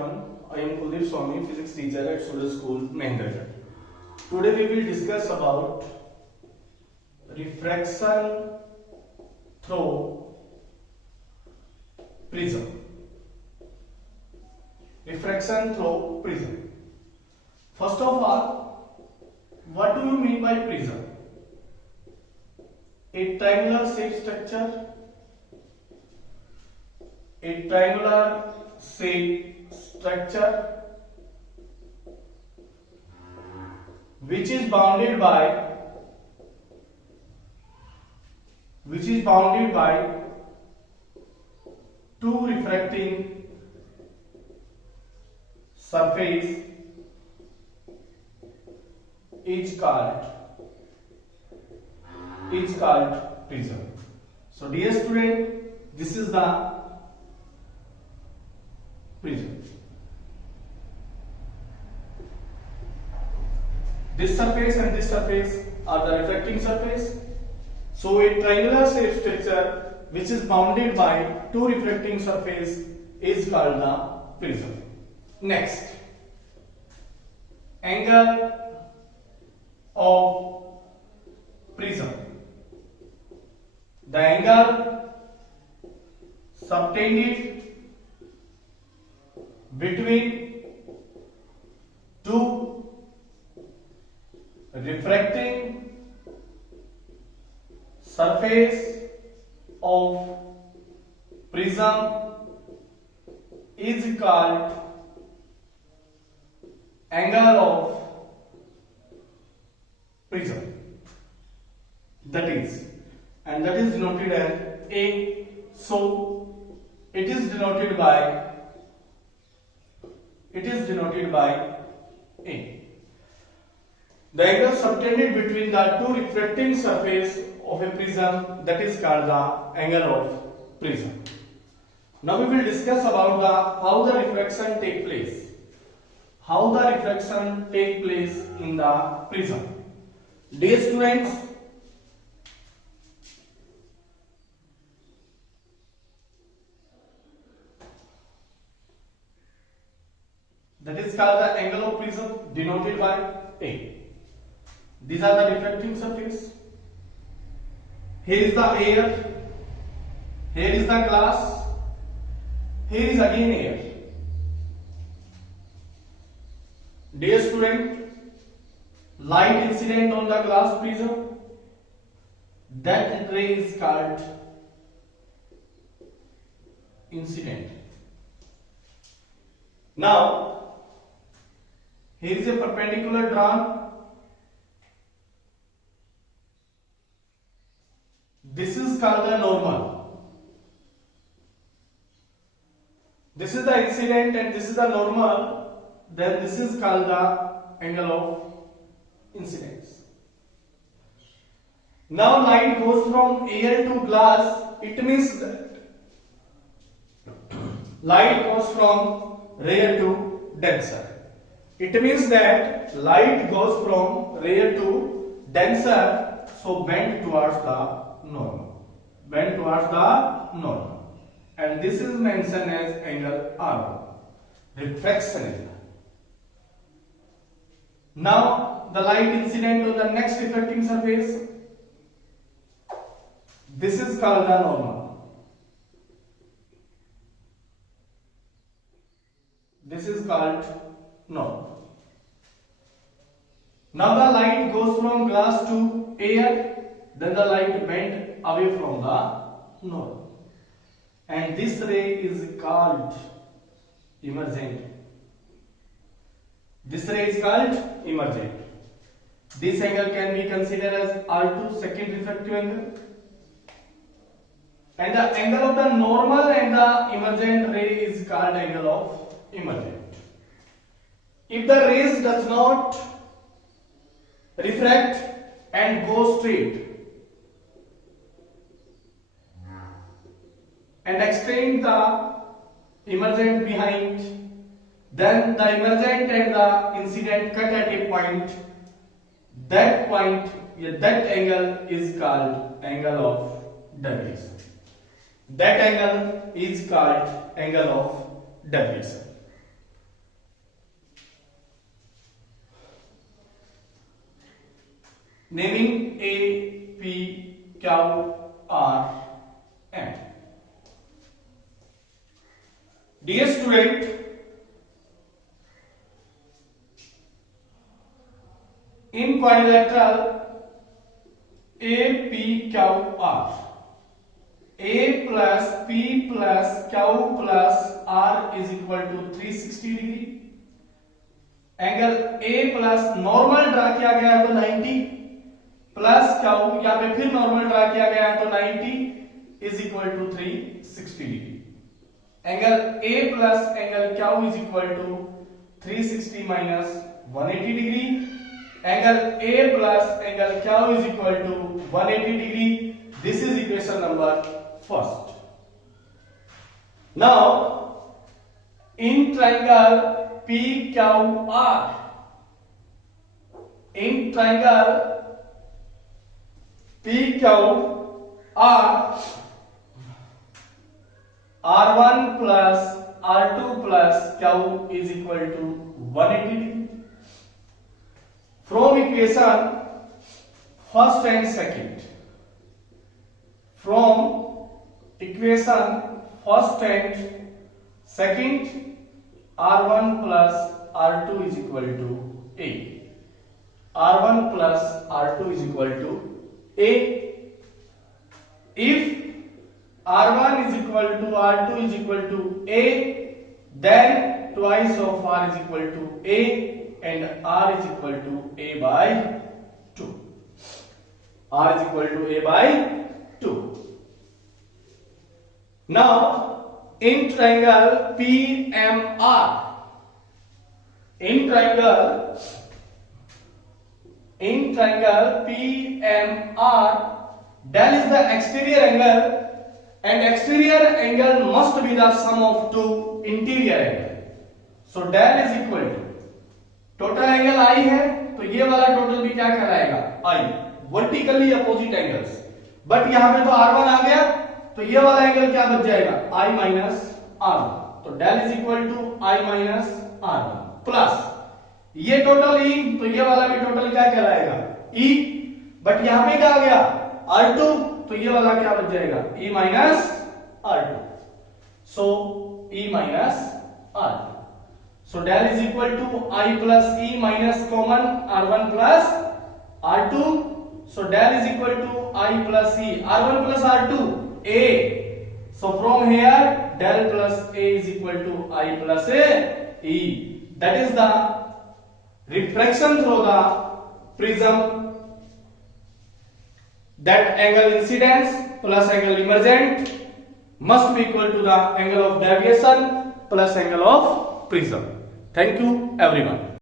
everyone. I am Kuldeep Swami, physics teacher at Suraj School, Mahendragarh. Today we will discuss about refraction through prism. Refraction through prism. First of all, what do you mean by prism? A triangular shape structure. A triangular shape structure which is bounded by two refracting surface is called prism. So dear student, this is the prism. This surface and this surface are the refracting surface. So a triangular shape structure which is bounded by two refracting surface is called the prism. Next, angle of prism. The angle subtended between two refracting surface of prism is called angle of prism. That is denoted as A. So it is denoted by A. The angle subtended between the two refracting surface of a prism, that is called the angle of prism. Now we will discuss about how the refraction take place. How the refraction take place in the prism. Dear students, that is called the angle of prism, denoted by A. These are the refracting surface. Here is the air. Here is the glass. Here is again air. Dear student, light incident on the glass prism, that ray is called incident. Now, here is a perpendicular drawn. This is called the normal. This is the incident and this is the normal. Then this is called the angle of incidence. Now light goes from air to glass. It means that light goes from rare to denser. It means that light goes from rare to denser, so bend towards the normal. And this is mentioned as angle R. Refraction angle. Now the light incident on the next refracting surface, this is called the normal. This is called normal. Now the light goes from glass to air, then the light bent away from the normal. And this ray is called emergent. This ray is called emergent. This angle can be considered as R2, second refractive angle. And the angle of the normal and the emergent ray is called angle of emergent. If the rays does not refract and go straight and extend the emergent behind, then the emergent and the incident cut at a point. That angle is called angle of deviation. That angle is called angle of deviation. naming A, P, Q, R, M. Dear student, in quadrilateral A, P, Q, R, A plus P plus Q plus R is equal to 360 degree. Angle A plus normal draw किया गया है तो 90 plus Q यहाँ पे फिर normal draw किया गया है तो 90 is equal to 360 degree. Angle A plus angle Q is equal to 360 minus 180 degree. Angle A plus angle Q is equal to 180 degree. This is equation number first. Now in triangle PQR, in triangle PQR, R1 plus R2 plus Q is equal to 180 degree. From equation first and second, from equation first and second, R1 plus R2 is equal to A. R1 plus R2 is equal to A. If R1 is equal to R2 is equal to A, then twice of R is equal to A and R is equal to A by 2. R is equal to A by 2. Now, in triangle PMR, in triangle PMR, del is the exterior angle and exterior angle must be the sum of two interior angle. So del is equal to total angle I है तो ये वाला total भी क्या कहलाएगा I, vertically opposite angles. But यहां पे तो R1 आ गया तो ये वाला एंगल क्या बच जाएगा I माइनस R1. तो del is equal to I minus R1 plus ये टोटल E, तो ये वाला भी टोटल क्या कहलाएगा E. बट यहां पे क्या आ गया R2 तो ये वाला क्या बच जाएगा E minus R2. So E minus R2. So del is equal to I plus E minus common R1 plus R2. So del is equal to I plus E, R1 plus R2 A. So from here del plus A is equal to I plus E. That is the refraction through the prism. That angle incidence plus angle emergent must be equal to the angle of deviation plus angle of prism. Thank you everyone.